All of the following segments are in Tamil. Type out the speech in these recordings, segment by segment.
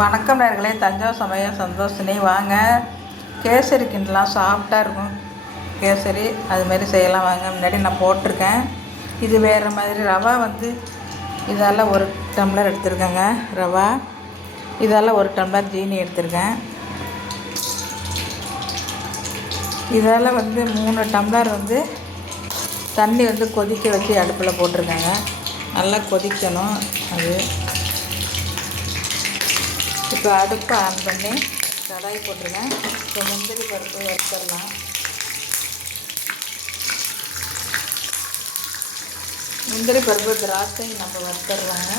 வணக்கம் நேர்களே, தஞ்சாவூர் சமையல் சந்தோஷினி. வாங்க கேசரி கிண்டலாம், சாஃப்டாக இருக்கும் கேசரி. அதுமாரி செய்யலாம் வாங்க. முன்னாடி நான் போட்டிருக்கேன். இது வேறு மாதிரி ரவா இதால் 1 டம்ளர் எடுத்துருக்கேங்க ரவா. இதால் 1 டம்ளர் ஜீனி எடுத்துருக்கேன். இதால் 3 டம்ளர் தண்ணி கொதிக்க வச்சு அடுப்பில் போட்டிருக்கேங்க. நல்லா கொதிக்கணும் அது. இப்போ அடுப்பை ஆன் பண்ணி கடாய் போட்டிருக்கேன். இப்போ முந்திரி பருப்பு வறுத்துடலாம். முந்திரி பருப்பு திராட்சை நம்ம வறுத்துடலாங்க.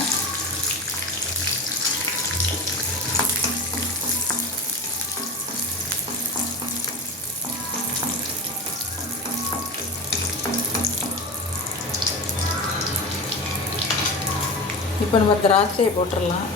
இப்போ நம்ம திராட்சையை போட்டுடலாம்.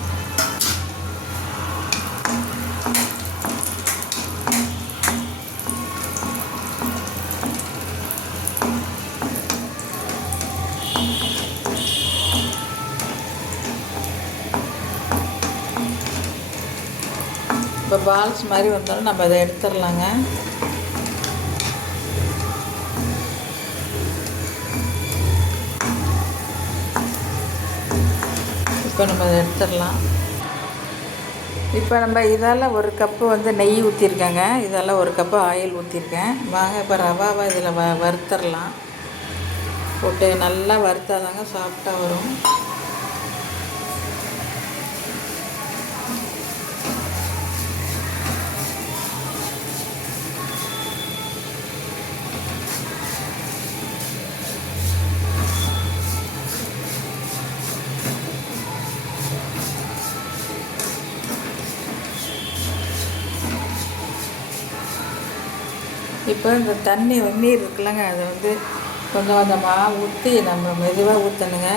இப்போ பால்ஸ் மாதிரி வந்தாலும் நம்ம அதை எடுத்துடலாங்க. இப்போ நம்ம அதை எடுத்துடலாம். இப்போ நம்ம இதால் 1 கப்பு நெய் ஊற்றிருக்கேங்க. இதால் 1 கப்பு ஆயில் ஊற்றிருக்கேன். வாங்க இப்போ ரவாவை இதில் வறுத்துடலாம். போட்டு நல்லா வறுத்தாதாங்க சாஃப்டாக வரும். இப்போ இந்த தண்ணி வெந்நீர் இருக்குல்லங்க, அதை கொஞ்சம் கொஞ்சமாக ஊற்றி நம்ம மெதுவாக ஊற்றணுங்க.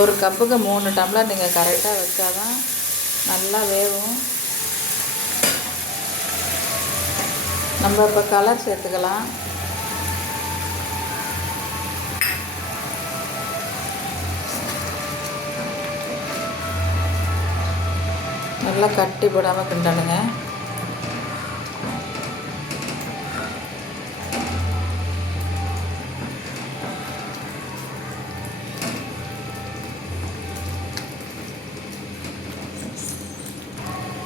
ஒரு கப்புக்கு 3 டம்ளர் நீங்கள் கரெக்டாக வச்சாதான் நல்லா வேகும். நம்ம இப்போ கலர் சேர்த்துக்கலாம். நல்லா கட்டி போடாமல் கிண்டணுங்க.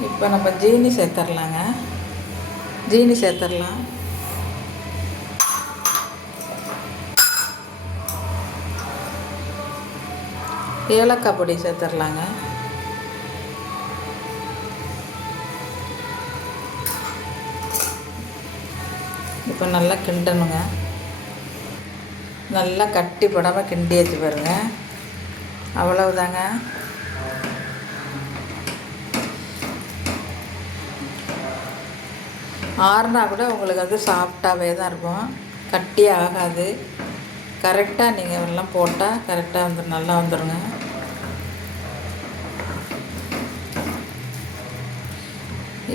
இப்போ நம்ம ஜீனி சேர்த்துடலாங்க. ஜீனி சேர்த்துடலாம். ஏலக்காய் பொடி சேர்த்துடலாங்க. இப்போ நல்லா கிண்டணுங்க. நல்லா கட்டி போடாமல் கிண்டி வச்சு பாருங்க. அவ்வளவுதாங்க. ஆறுனா கூட உங்களுக்கு சாஃப்டாகவே தான் இருக்கும், கட்டி ஆகாது. கரெக்டாக நீங்கள் எல்லாம் போட்டால் கரெக்டாக நல்லா வந்துடுங்க.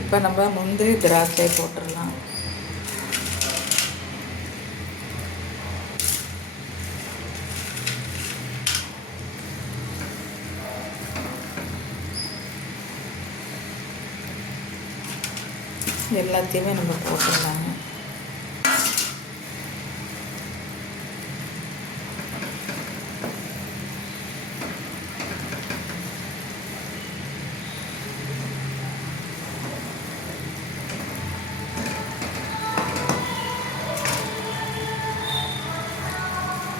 இப்போ நம்ம முந்திரி திராட்சை போட்டுடலாம். எல்லாத்தையுமே நம்ம போட்டுடலாங்க.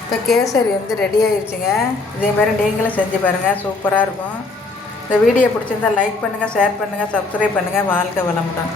இப்போ கேசரி ரெடி ஆயிடுச்சுங்க. இதே மாதிரி நீங்களும் செஞ்சு பாருங்கள், சூப்பராக இருக்கும். இந்த வீடியோ பிடிச்சிருந்தால் லைக் பண்ணுங்கள், ஷேர் பண்ணுங்கள், சப்ஸ்கிரைப் பண்ணுங்கள். வாழ்க வளமுடன்.